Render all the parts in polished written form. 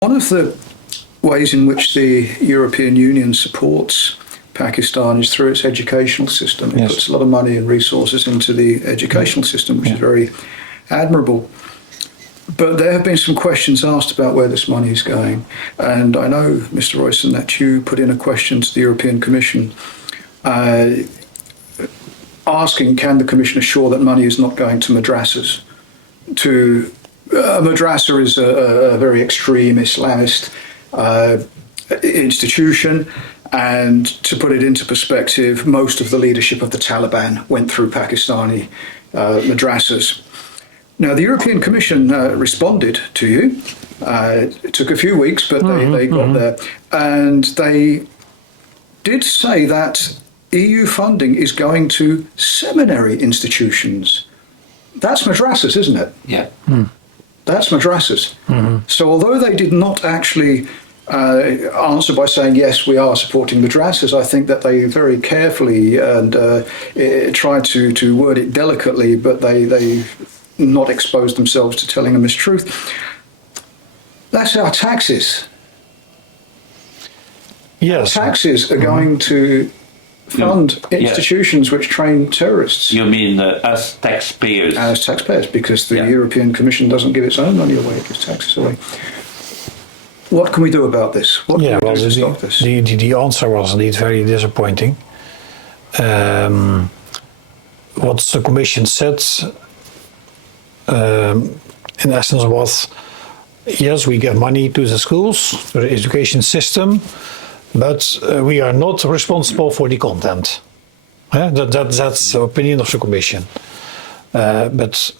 One of the ways in which the European Union supports Pakistan is through its educational system. It puts a lot of money and resources into the educational system, which is very admirable. But there have been some questions asked about where this money is going. And I know, Mr Ruissen, that you put in a question to the European Commission asking, can the Commission assure that money is not going to madrassas? A madrassa is a very extreme Islamist institution. And to put it into perspective, most of the leadership of the Taliban went through Pakistani madrassas. Now, the European Commission responded to you. It took a few weeks, but they got there. And they did say that EU funding is going to seminary institutions. That's madrassas, isn't it? Yeah. That's madrassas. So although they did not actually answer by saying, yes, we are supporting madrassas, I think that they very carefully and tried to word it delicately, but they not expose themselves to telling a mistruth. That's our taxes. Yes. Our taxes are going to fund institutions which train terrorists. You mean as taxpayers? As taxpayers, because the European Commission doesn't give its own money away, it gives taxes away. What can we do about this? What can we do to stop this? The answer was indeed very disappointing. What the Commission said, in essence, was, yes, we give money to the schools, to the education system, but we are not responsible for the content. That's the opinion of the Commission. But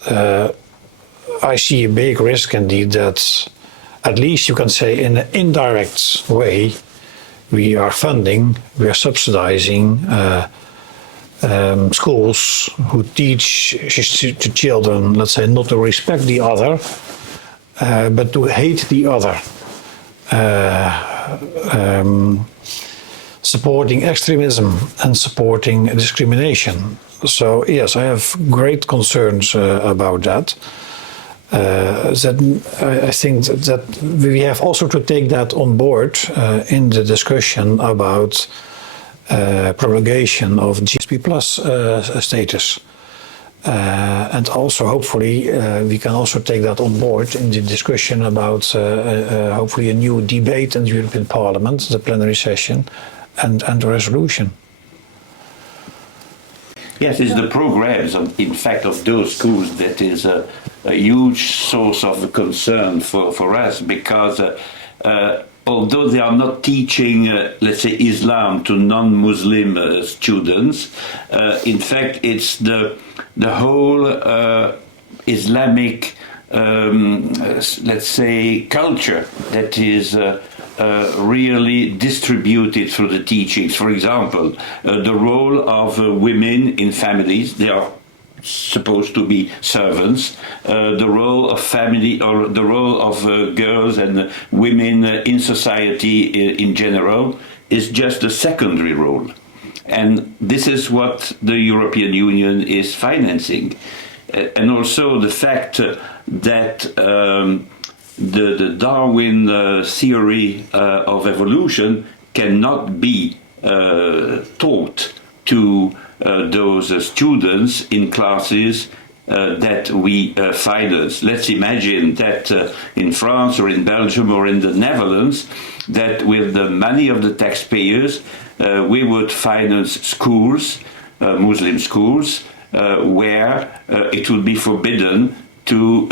I see a big risk indeed that, at least you can say in an indirect way, we are subsidizing schools who teach to children, let's say, not to respect the other, but to hate the other. Supporting extremism and supporting discrimination. So yes, I have great concerns about that. I think that we have also to take that on board in the discussion about prolongation of GSP Plus status. And also, hopefully, we can also take that on board in the discussion about hopefully a new debate in the European Parliament, the plenary session, and the resolution. Yes, it's the programs, in fact, of those schools that is a huge source of concern for us, because although they are not teaching, let's say, Islam to non-Muslim students, in fact, it's the whole Islamic, let's say, culture that is really distributed through the teachings. For example, the role of women in families, they are supposed to be servants. The role of family, or the role of girls and women in society in general, is just a secondary role. And this is what the European Union is financing. And also the fact that the Darwin theory of evolution cannot be taught to those students in classes that we finance. Let's imagine that in France or in Belgium or in the Netherlands, that with the money of the taxpayers, we would finance schools, Muslim schools, where it would be forbidden to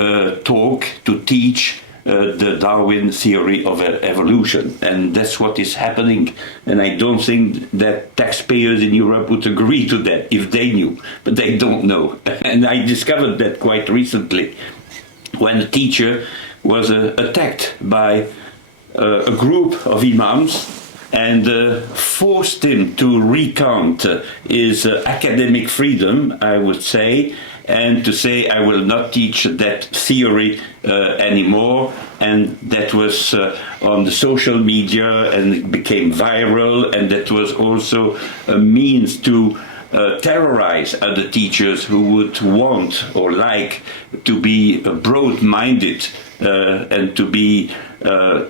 teach the Darwin theory of evolution. And that's what is happening. And I don't think that taxpayers in Europe would agree to that if they knew, but they don't know. And I discovered that quite recently when a teacher was attacked by a group of imams and forced him to recount his academic freedom, I would say, and to say, I will not teach that theory anymore. And that was on the social media and it became viral, and that was also a means to terrorize other teachers who would want or like to be broad-minded and to be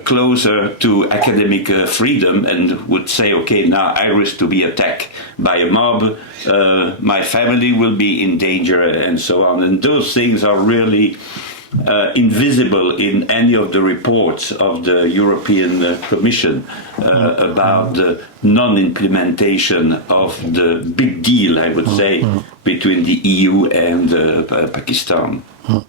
closer to academic freedom, and would say, okay, now I risk to be attacked by a mob, my family will be in danger, and so on. And those things are really invisible in any of the reports of the European Commission about the non-implementation of the big deal, I would say, between the EU and Pakistan.